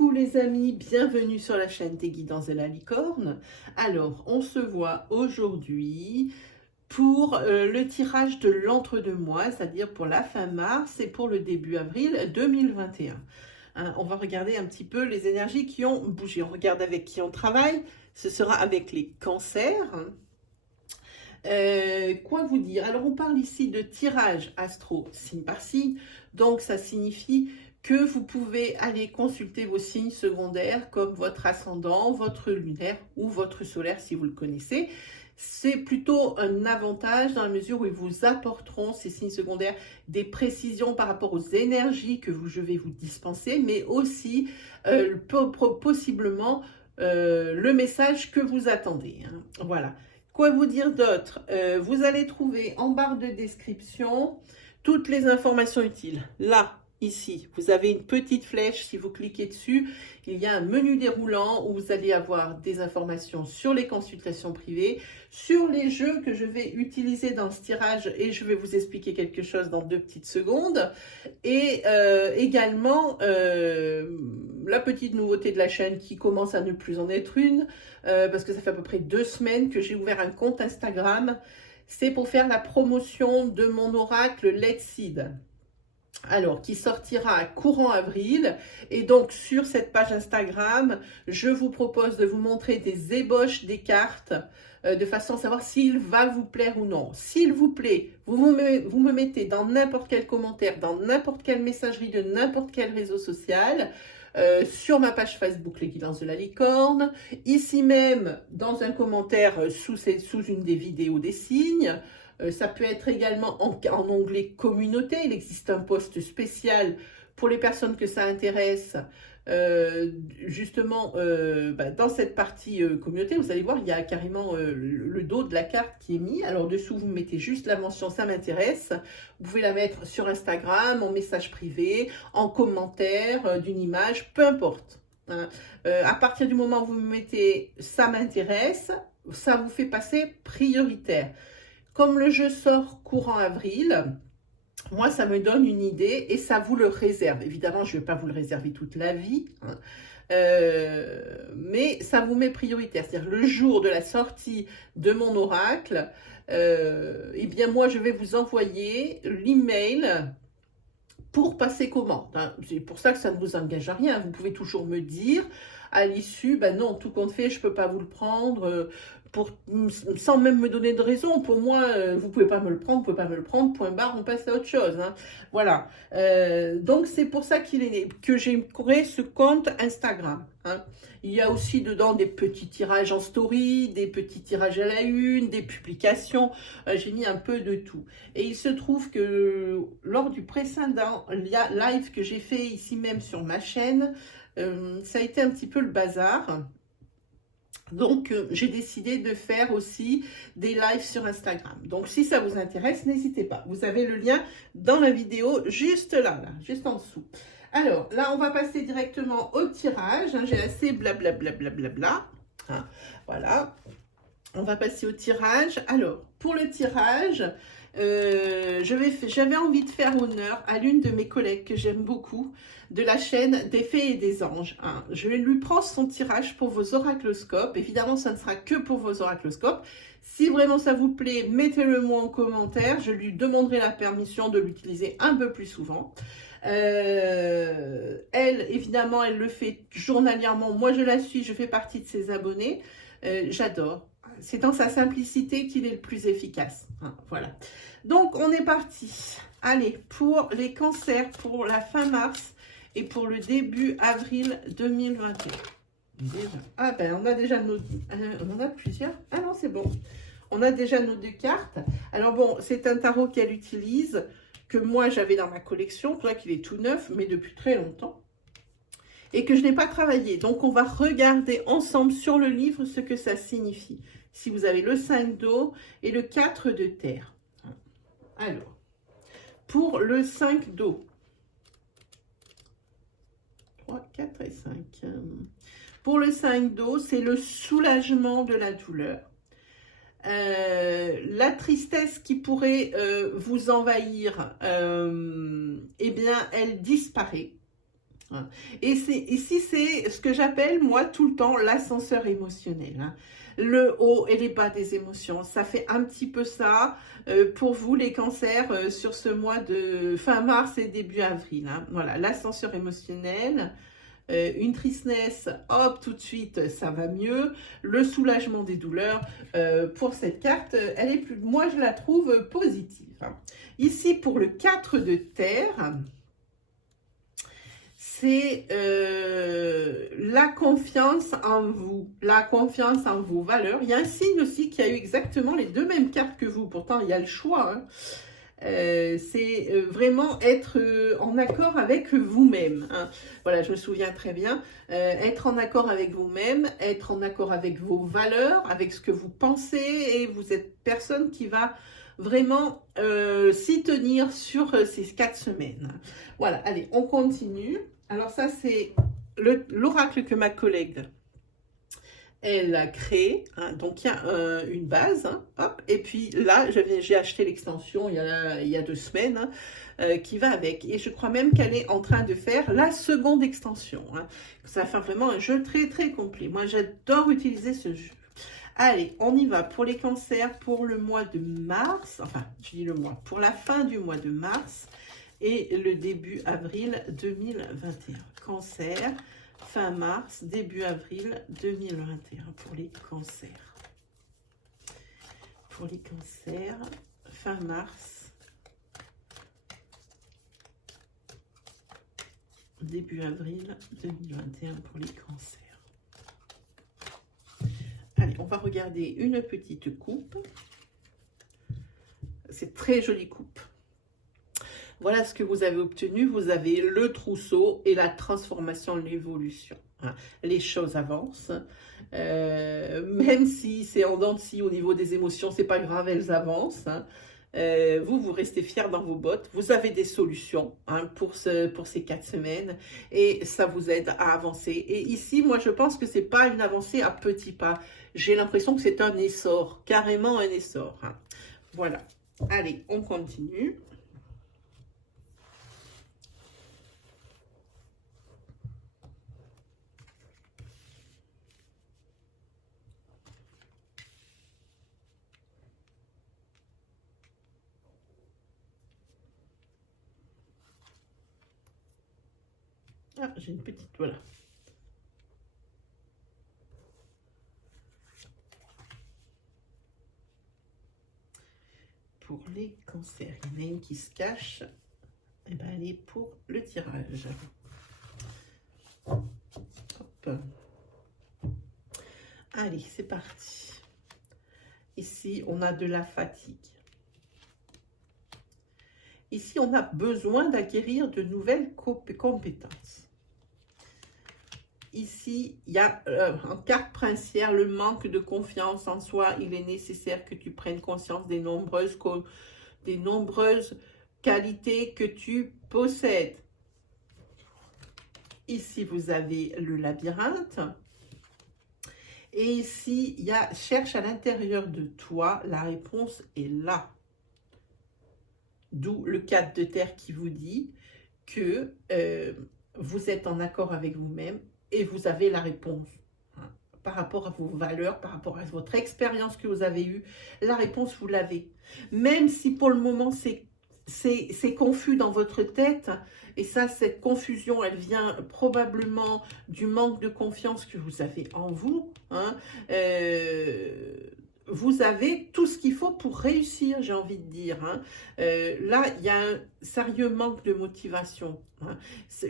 Coucou les amis, bienvenue sur la chaîne des Guidances de la Licorne. Alors, on se voit aujourd'hui pour le tirage de l'entre-deux-mois, c'est-à-dire pour la fin mars et pour le début avril 2021. Hein, on va regarder un petit peu les énergies qui ont bougé. On regarde avec qui on travaille. Ce sera avec les cancers. Quoi vous dire? Alors, on parle ici de tirage astro signe par signe. Donc, ça signifie que vous pouvez aller consulter vos signes secondaires comme votre ascendant, votre lunaire ou votre solaire si vous le connaissez. C'est plutôt un avantage dans la mesure où ils vous apporteront, ces signes secondaires, des précisions par rapport aux énergies que je vais vous dispenser, mais aussi possiblement le message que vous attendez. Hein. Voilà. Quoi vous dire d'autre? Vous allez trouver en barre de description toutes les informations utiles. Là, ici, vous avez une petite flèche. Si vous cliquez dessus, il y a un menu déroulant où vous allez avoir des informations sur les consultations privées, sur les jeux que je vais utiliser dans ce tirage et je vais vous expliquer quelque chose dans 2 petites secondes. Et également, la petite nouveauté de la chaîne qui commence à ne plus en être une, parce que ça fait à peu près 2 semaines que j'ai ouvert un compte Instagram. C'est pour faire la promotion de mon oracle Let's Seed. Alors, qui sortira courant avril. Et donc, sur cette page Instagram, je vous propose de vous montrer des ébauches des cartes de façon à savoir s'il va vous plaire ou non. S'il vous plaît, vous me mettez dans n'importe quel commentaire, dans n'importe quelle messagerie de n'importe quel réseau social, sur ma page Facebook Les Guidances de la Licorne, ici même dans un commentaire sous une des vidéos des signes. Ça peut être également en onglet communauté. Il existe un post spécial pour les personnes que ça intéresse. Justement, dans cette partie communauté, vous allez voir, il y a carrément le dos de la carte qui est mis. Alors dessous, vous mettez juste la mention « ça m'intéresse ». Vous pouvez la mettre sur Instagram, en message privé, en commentaire d'une image, peu importe. Hein. À partir du moment où vous mettez « ça m'intéresse », ça vous fait passer prioritaire. Comme le jeu sort courant avril, moi, ça me donne une idée et ça vous le réserve. Évidemment, je ne vais pas vous le réserver toute la vie, hein, mais ça vous met prioritaire. C'est-à-dire le jour de la sortie de mon oracle, eh bien moi, je vais vous envoyer l'email pour passer commande. Hein. C'est pour ça que ça ne vous engage à rien. Vous pouvez toujours me dire à l'issue, ben non, tout compte fait, je ne peux pas vous le prendre. Sans même me donner de raison, pour moi, vous pouvez pas me le prendre, vous pouvez pas me le prendre, point barre, on passe à autre chose. Hein. Voilà. Donc c'est pour ça que j'ai créé ce compte Instagram. Hein. Il y a aussi dedans des petits tirages en story, des petits tirages à la une, des publications. J'ai mis un peu de tout. Et il se trouve que lors du précédent live que j'ai fait ici même sur ma chaîne, ça a été un petit peu le bazar. Donc, j'ai décidé de faire aussi des lives sur Instagram. Donc, si ça vous intéresse, n'hésitez pas. Vous avez le lien dans la vidéo, juste là, juste en dessous. Alors, là, on va passer directement au tirage. Hein, j'ai assez blablabla. Hein, voilà. On va passer au tirage. Alors, pour le tirage, j'avais envie de faire honneur à l'une de mes collègues que j'aime beaucoup, de la chaîne des Fées et des Anges. Hein. Je vais lui prendre son tirage pour vos oracloscopes. Évidemment, ça ne sera que pour vos oracloscopes. Si vraiment ça vous plaît, mettez-le moi en commentaire. Je lui demanderai la permission de l'utiliser un peu plus souvent. Elle, évidemment, elle le fait journalièrement. Moi, je la suis, je fais partie de ses abonnés. J'adore. C'est dans sa simplicité qu'il est le plus efficace. Hein, voilà. Donc, on est parti. Allez, pour les cancers, pour la fin mars et pour le début avril 2021. Ah ben, on a déjà nos... on en a plusieurs. Ah non, c'est bon. On a déjà nos 2 cartes. Alors bon, c'est un tarot qu'elle utilise, que moi j'avais dans ma collection. C'est vrai qu'il est tout neuf, mais depuis très longtemps. Et que je n'ai pas travaillé. Donc, on va regarder ensemble sur le livre ce que ça signifie. Si vous avez le 5 d'eau et le 4 de terre. Alors, pour le 5 d'eau. 3, 4 et 5. Pour le 5 d'eau, c'est le soulagement de la douleur. La tristesse qui pourrait vous envahir, eh bien, elle disparaît. Hein. Et ici, c'est ce que j'appelle, moi, tout le temps, l'ascenseur émotionnel. Hein. Le haut et les bas des émotions. Ça fait un petit peu ça pour vous, les cancers, sur ce mois de fin mars et début avril. Hein. Voilà, l'ascenseur émotionnel. Une tristesse, hop, tout de suite, ça va mieux. Le soulagement des douleurs, pour cette carte, elle est plus, moi, je la trouve positive. Hein. Ici, pour le 4 de terre, c'est la confiance en vous, la confiance en vos valeurs. Il y a un signe aussi qui a eu exactement les deux mêmes cartes que vous. Pourtant, il y a le choix. Hein. C'est vraiment être en accord avec vous-même. Hein. Voilà, je me souviens très bien. Être en accord avec vous-même, être en accord avec vos valeurs, avec ce que vous pensez, et vous êtes personne qui va vraiment s'y tenir sur ces 4 semaines. Voilà, allez, on continue. Alors ça, c'est l'oracle que ma collègue elle a créé, hein, donc il y a une base, hein, hop, et puis là, j'ai acheté l'extension il y a 2 semaines, hein, qui va avec, et je crois même qu'elle est en train de faire la seconde extension, hein. Ça fait vraiment un jeu très très complet, moi j'adore utiliser ce jeu. Allez, on y va pour les cancers pour le mois de mars, enfin, je dis le mois, pour la fin du mois de mars et le début avril 2021. Cancer, fin mars, début avril 2021 pour les cancers. Pour les cancers, fin mars, début avril 2021 pour les cancers. Allez, on va regarder une petite coupe. C'est très jolie coupe. Voilà ce que vous avez obtenu. Vous avez le trousseau et la transformation, l'évolution. Hein. Les choses avancent. Même si c'est en dents de scie au niveau des émotions, c'est pas grave, elles avancent. Hein. Vous restez fiers dans vos bottes. Vous avez des solutions, hein, pour ces 4 semaines. Et ça vous aide à avancer. Et ici, moi, je pense que c'est pas une avancée à petits pas. J'ai l'impression que c'est un essor. Carrément un essor. Hein. Voilà. Allez, on continue. Ah, j'ai une petite, voilà. Pour les cancers, il y en a une qui se cache. Et ben, elle est pour le tirage. Hop. Allez, c'est parti. Ici, on a de la fatigue. Ici, on a besoin d'acquérir de nouvelles compétences. Ici, il y a en carte princière le manque de confiance en soi. Il est nécessaire que tu prennes conscience des nombreuses qualités que tu possèdes. Ici, vous avez le labyrinthe. Et ici, il y a cherche à l'intérieur de toi. La réponse est là. D'où le 4 de terre qui vous dit que vous êtes en accord avec vous-même et vous avez la réponse. Hein, par rapport à vos valeurs, par rapport à votre expérience que vous avez eue, la réponse, vous l'avez. Même si pour le moment, c'est confus dans votre tête, et ça, cette confusion, elle vient probablement du manque de confiance que vous avez en vous. Hein, vous avez tout ce qu'il faut pour réussir, j'ai envie de dire. Hein. Là, il y a un sérieux manque de motivation. Hein.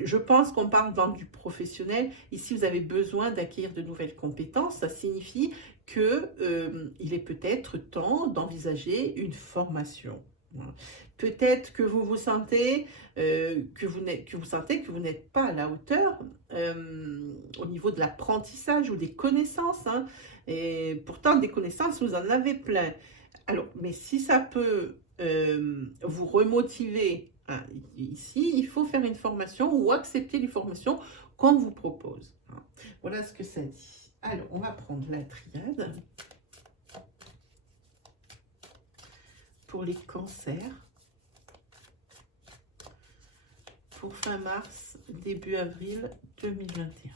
Je pense qu'on parle dans du professionnel. Ici, vous avez besoin d'acquérir de nouvelles compétences. Ça signifie qu'il est peut-être temps d'envisager une formation. Peut-être que vous sentez que vous n'êtes pas à la hauteur au niveau de l'apprentissage ou des connaissances. Hein. Et pourtant, des connaissances, vous en avez plein. Alors, mais si ça peut vous remotiver, hein, ici, il faut faire une formation ou accepter les formations qu'on vous propose. Hein. Voilà ce que ça dit. Alors, on va prendre la triade pour les cancers. pour fin mars, début avril 2021.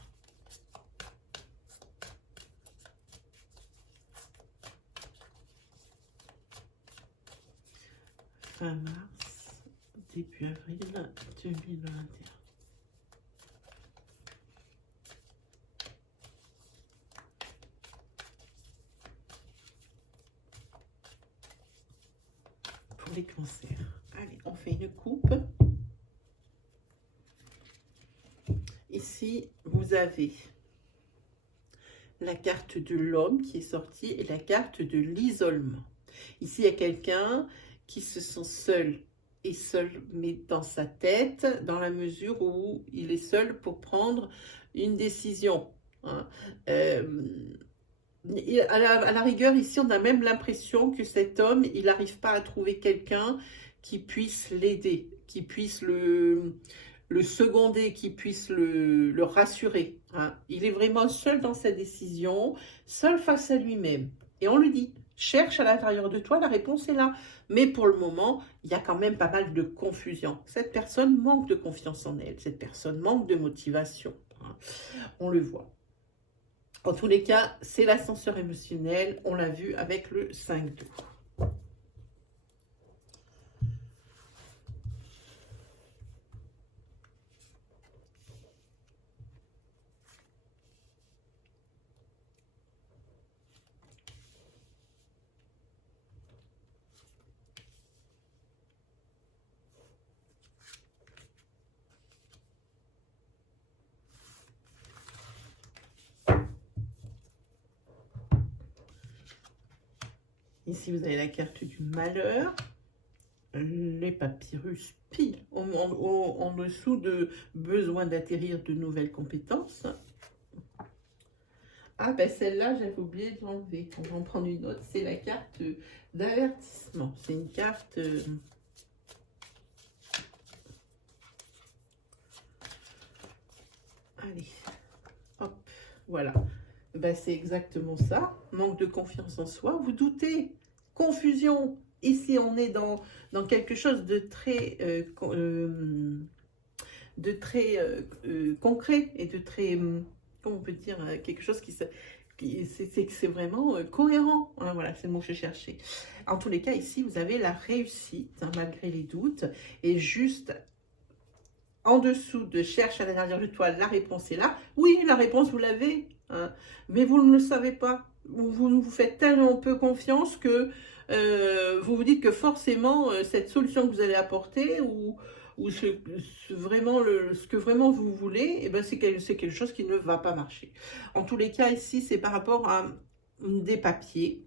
Fin mars, début avril 2021. Pour les cancers. Allez, on fait une coupe. Ici, vous avez la carte de l'homme qui est sortie et la carte de l'isolement. Ici, il y a quelqu'un qui se sent seul et seul, mais dans sa tête, dans la mesure où il est seul pour prendre une décision. Hein. À la rigueur, ici, on a même l'impression que cet homme, il n'arrive pas à trouver quelqu'un qui puisse l'aider, qui puisse le seconder, qui puisse le rassurer. Hein. Il est vraiment seul dans sa décision, seul face à lui-même. Et on lui dit, cherche à l'intérieur de toi, la réponse est là. Mais pour le moment, il y a quand même pas mal de confusion. Cette personne manque de confiance en elle, cette personne manque de motivation. Hein. On le voit. En tous les cas, c'est l'ascenseur émotionnel, on l'a vu avec le 5-2. Ici, vous avez la carte du malheur, les papyrus pile en dessous de besoin d'acquérir de nouvelles compétences. Ah ben celle-là, j'avais oublié de l'enlever. On va en prendre une autre. C'est la carte d'avertissement. C'est une carte... Allez, hop, voilà. Ben, c'est exactement ça. Manque de confiance en soi. Vous doutez. Confusion. Ici, on est dans quelque chose de très, concret et de très, comment on peut dire, quelque chose c'est vraiment cohérent. Voilà, c'est le mot que je cherchais. En tous les cas, ici, vous avez la réussite, hein, malgré les doutes. Et juste en dessous de cherche à l'intérieur de toi, la réponse est là. Oui, la réponse, vous l'avez. Hein, mais vous ne le savez pas. Vous vous faites tellement peu confiance que vous vous dites que forcément cette solution que vous allez apporter ou ce que vraiment vous voulez, eh ben c'est quelque chose qui ne va pas marcher. En tous les cas, ici, c'est par rapport à des papiers.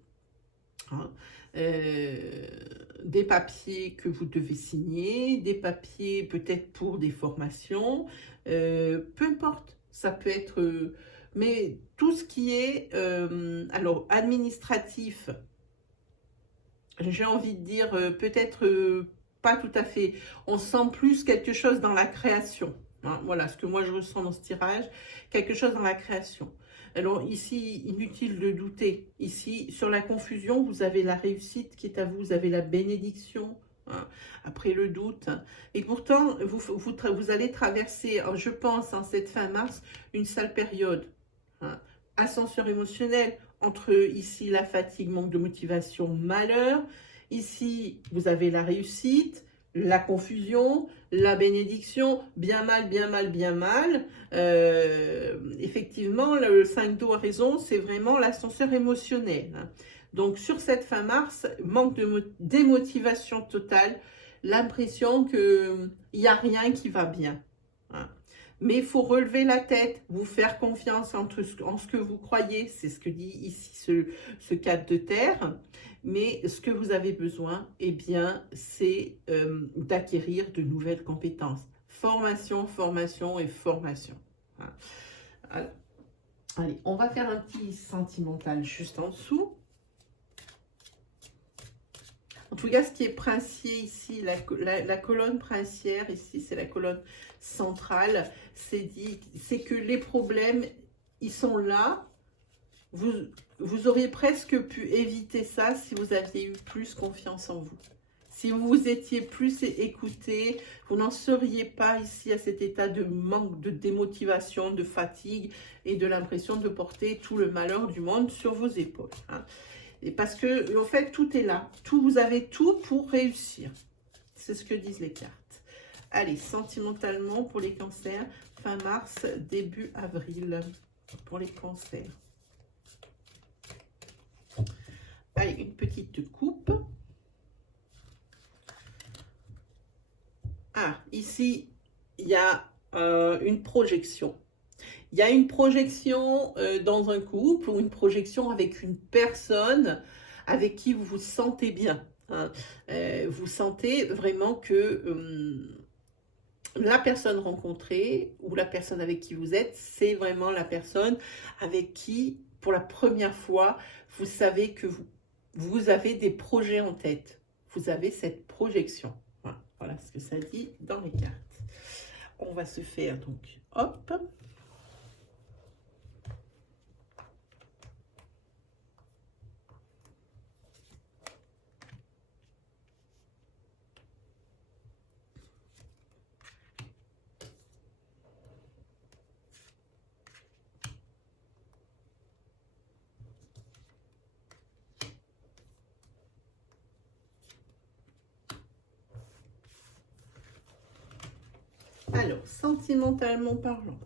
Hein, des papiers que vous devez signer, des papiers peut-être pour des formations, peu importe, ça peut être... mais tout ce qui est alors administratif, j'ai envie de dire peut-être pas tout à fait. On sent plus quelque chose dans la création. Hein, voilà ce que moi je ressens dans ce tirage, quelque chose dans la création. Alors ici, inutile de douter. Ici, sur la confusion, vous avez la réussite qui est à vous, vous avez la bénédiction. Hein, après le doute. Et pourtant, vous allez traverser, je pense, en cette fin mars, une sale période. Hein. Ascenseur émotionnel, entre ici la fatigue, manque de motivation, malheur. Ici, vous avez la réussite, la confusion, la bénédiction, bien mal, bien mal, bien mal. Effectivement, le 5 d'eau a raison, c'est vraiment l'ascenseur émotionnel. Hein. Donc, sur cette fin mars, manque de démotivation totale, l'impression qu'il n'y a rien qui va bien. Hein. Mais il faut relever la tête, vous faire confiance en ce que vous croyez. C'est ce que dit ici ce cadre de terre. Mais ce que vous avez besoin, eh bien, c'est d'acquérir de nouvelles compétences. Formation, formation et formation. Hein. Allez, on va faire un petit sentimental juste en dessous. En tout cas, ce qui est princier ici, la colonne princière, ici, c'est la colonne centrale, c'est que les problèmes, ils sont là. Vous auriez presque pu éviter ça si vous aviez eu plus confiance en vous. Si vous vous étiez plus écouté, vous n'en seriez pas ici à cet état de manque, de démotivation, de fatigue et de l'impression de porter tout le malheur du monde sur vos épaules. Hein. Et parce que, en fait, tout est là. Tout, vous avez tout pour réussir. C'est ce que disent les cartes. Allez, sentimentalement pour les cancers, fin mars, début avril pour les cancers. Allez, une petite coupe. Ah, ici, il y a une projection. Il y a une projection dans un couple ou une projection avec une personne avec qui vous vous sentez bien. Hein. Vous sentez vraiment que la personne rencontrée ou la personne avec qui vous êtes, c'est vraiment la personne avec qui, pour la première fois, vous savez que vous avez des projets en tête. Vous avez cette projection. Voilà ce que ça dit dans les cartes. On va se faire donc, hop. Alors, sentimentalement parlant.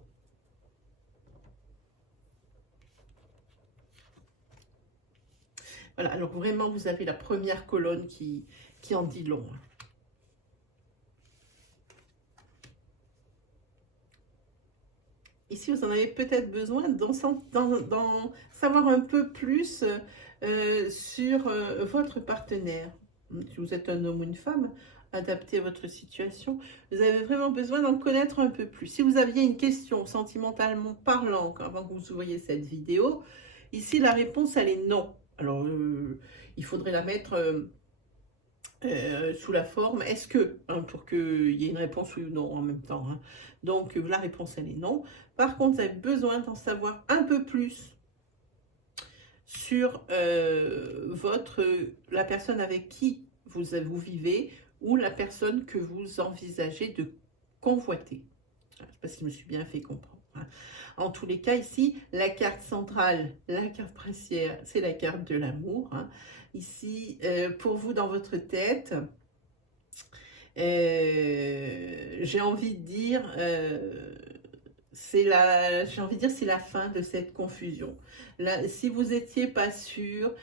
Voilà, alors vraiment, vous avez la première colonne qui en dit long. Ici, vous en avez peut-être besoin d'en savoir un peu plus sur votre partenaire. Si vous êtes un homme ou une femme, adapté à votre situation, vous avez vraiment besoin d'en connaître un peu plus. Si vous aviez une question sentimentalement parlant avant que vous ouvriez cette vidéo, ici la réponse elle est non. Alors il faudrait la mettre sous la forme est-ce que, hein, pour qu'il y ait une réponse oui ou non en même temps. Hein. Donc la réponse elle est non. Par contre, vous avez besoin d'en savoir un peu plus sur la personne avec qui vous vivez, ou la personne que vous envisagez de convoiter. Je ne sais pas si je me suis bien fait comprendre. Hein. En tous les cas, ici, la carte centrale, la carte princière, c'est la carte de l'amour. Hein. Ici, pour vous, dans votre tête, j'ai envie de dire, c'est la fin de cette confusion. Là, si vous n'étiez pas sûr,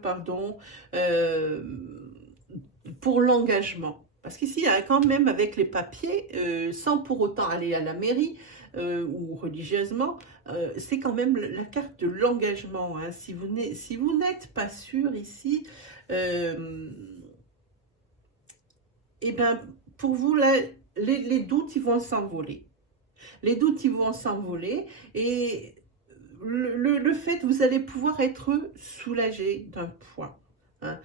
pardon, pour l'engagement. Parce qu'ici, il y a quand même avec les papiers, sans pour autant aller à la mairie ou religieusement, c'est quand même la carte de l'engagement. Hein. Si vous n'êtes pas sûr ici, eh bien, pour vous, là, les doutes, ils vont s'envoler. Les doutes, ils vont s'envoler et le fait, vous allez pouvoir être soulagé d'un poids. Hein.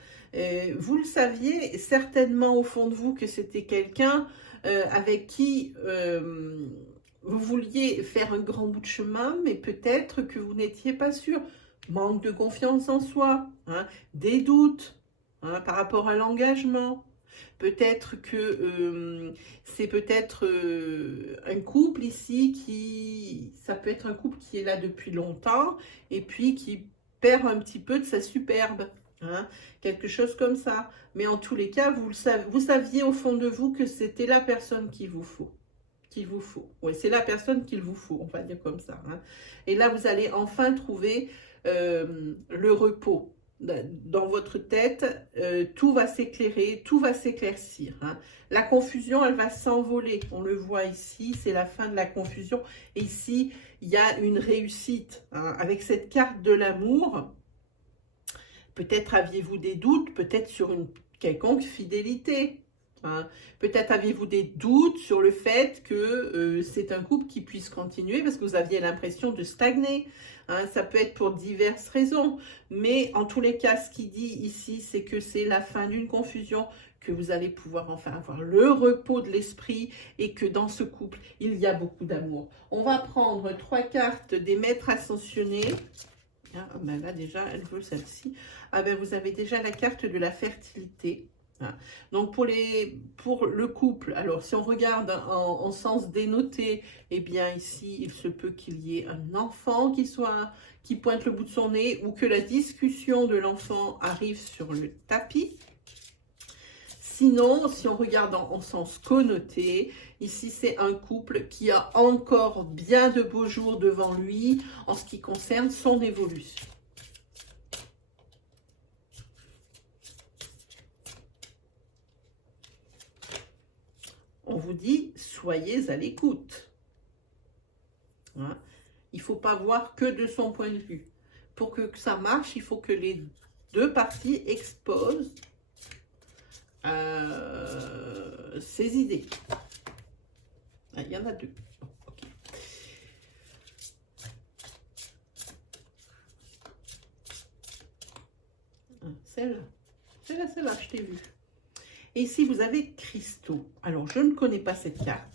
Vous le saviez certainement au fond de vous que c'était quelqu'un avec qui vous vouliez faire un grand bout de chemin, mais peut-être que vous n'étiez pas sûr. Manque de confiance en soi, hein, des doutes par rapport à l'engagement. Peut-être que c'est peut-être un couple ici ça peut être un couple qui est là depuis longtemps et puis qui perd un petit peu de sa superbe. Hein, quelque chose comme ça. Mais en tous les cas, vous saviez au fond de vous que c'était la personne qu'il vous faut. Oui, c'est la personne qu'il vous faut, on va dire comme ça. Hein. Et là, vous allez enfin trouver le repos. Dans votre tête, tout va s'éclairer, tout va s'éclaircir. Hein. La confusion, elle va s'envoler. On le voit ici, c'est la fin de la confusion. Et ici, il y a une réussite. Hein. Avec cette carte de l'amour, peut-être aviez-vous des doutes, peut-être sur une quelconque fidélité. Hein. Peut-être aviez-vous des doutes sur le fait que c'est un couple qui puisse continuer parce que vous aviez l'impression de stagner. Hein. Ça peut être pour diverses raisons. Mais en tous les cas, ce qu'il dit ici, c'est que c'est la fin d'une confusion, que vous allez pouvoir enfin avoir le repos de l'esprit et que dans ce couple, il y a beaucoup d'amour. On va prendre 3 cartes des maîtres ascensionnés. Ah, ben là, déjà, elle veut celle-ci. Ah ben, vous avez déjà la carte de la fertilité. Ah. Donc, pour le couple, alors, si on regarde en sens dénoté, eh bien, ici, il se peut qu'il y ait un enfant qui pointe le bout de son nez ou que la discussion de l'enfant arrive sur le tapis. Sinon, si on regarde en sens connoté, ici c'est un couple qui a encore bien de beaux jours devant lui en ce qui concerne son évolution. On vous dit, soyez à l'écoute. Hein? Il ne faut pas voir que de son point de vue. Pour que ça marche, il faut que les deux parties exposent ses idées. Ah, il y en a deux. Okay. Celle-là, je t'ai vu. Et ici, vous avez cristaux. Alors, je ne connais pas cette carte.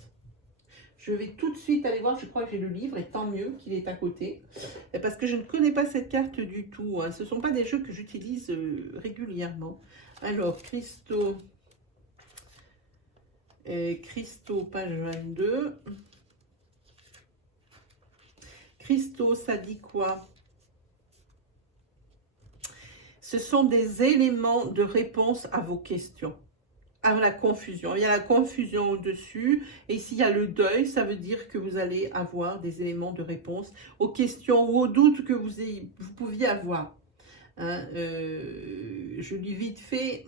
Je vais tout de suite aller voir, je crois que j'ai le livre, et tant mieux qu'il est à côté. Parce que je ne connais pas cette carte du tout. Hein. Ce ne sont pas des jeux que j'utilise régulièrement. Alors, cristaux. Cristaux, page 22. Cristaux, ça dit quoi? Ce sont des éléments de réponse à vos questions. À la confusion. Il y a la confusion au-dessus. Et ici, il y a le deuil. Ça veut dire que vous allez avoir des éléments de réponse aux questions ou aux doutes que vous pouviez avoir. Hein, je lis vite fait.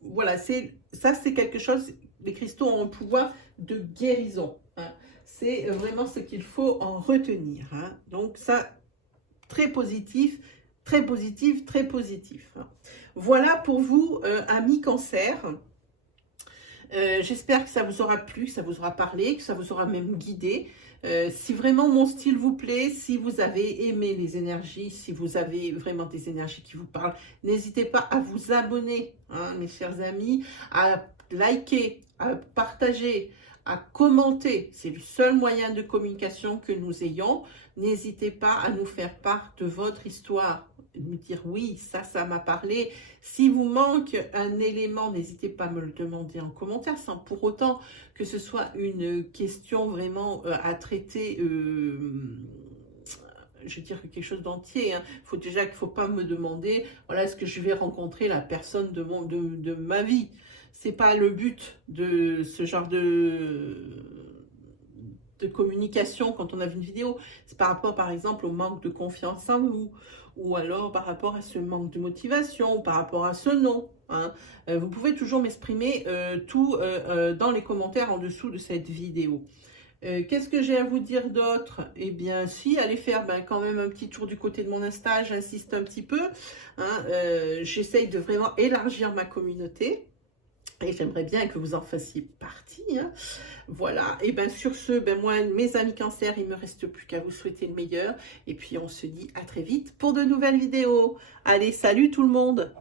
Voilà, ça c'est quelque chose. Les cristaux ont un pouvoir de guérison. Hein. C'est vraiment ce qu'il faut en retenir. Hein. Donc ça, très positif. Très positif, très positif. Voilà pour vous, amis Cancer. J'espère que ça vous aura plu, que ça vous aura parlé, que ça vous aura même guidé. Si vraiment mon style vous plaît, si vous avez aimé les énergies, si vous avez vraiment des énergies qui vous parlent, n'hésitez pas à vous abonner, hein, mes chers amis, à liker, à partager, à commenter. C'est le seul moyen de communication que nous ayons. N'hésitez pas à nous faire part de votre histoire. Me dire oui, ça m'a parlé. Si vous manque un élément, n'hésitez pas à me le demander en commentaire, sans pour autant que ce soit une question vraiment à traiter, je veux dire quelque chose d'entier. Hein. Faut déjà qu'il ne faut pas me demander, voilà, est-ce que je vais rencontrer la personne de ma vie. C'est pas le but de ce genre de communication quand on a vu une vidéo. C'est par rapport, par exemple, au manque de confiance en vous, ou alors par rapport à ce manque de motivation, ou par rapport à ce non. Hein. Vous pouvez toujours m'exprimer tout dans les commentaires en dessous de cette vidéo. Qu'est-ce que j'ai à vous dire d'autre? Eh bien, si, allez faire quand même un petit tour du côté de mon Insta, j'insiste un petit peu. Hein, j'essaye de vraiment élargir ma communauté. Et j'aimerais bien que vous en fassiez partie. Hein. Voilà. Et bien sur ce, moi, mes amis Cancer, il ne me reste plus qu'à vous souhaiter le meilleur. Et puis on se dit à très vite pour de nouvelles vidéos. Allez, salut tout le monde!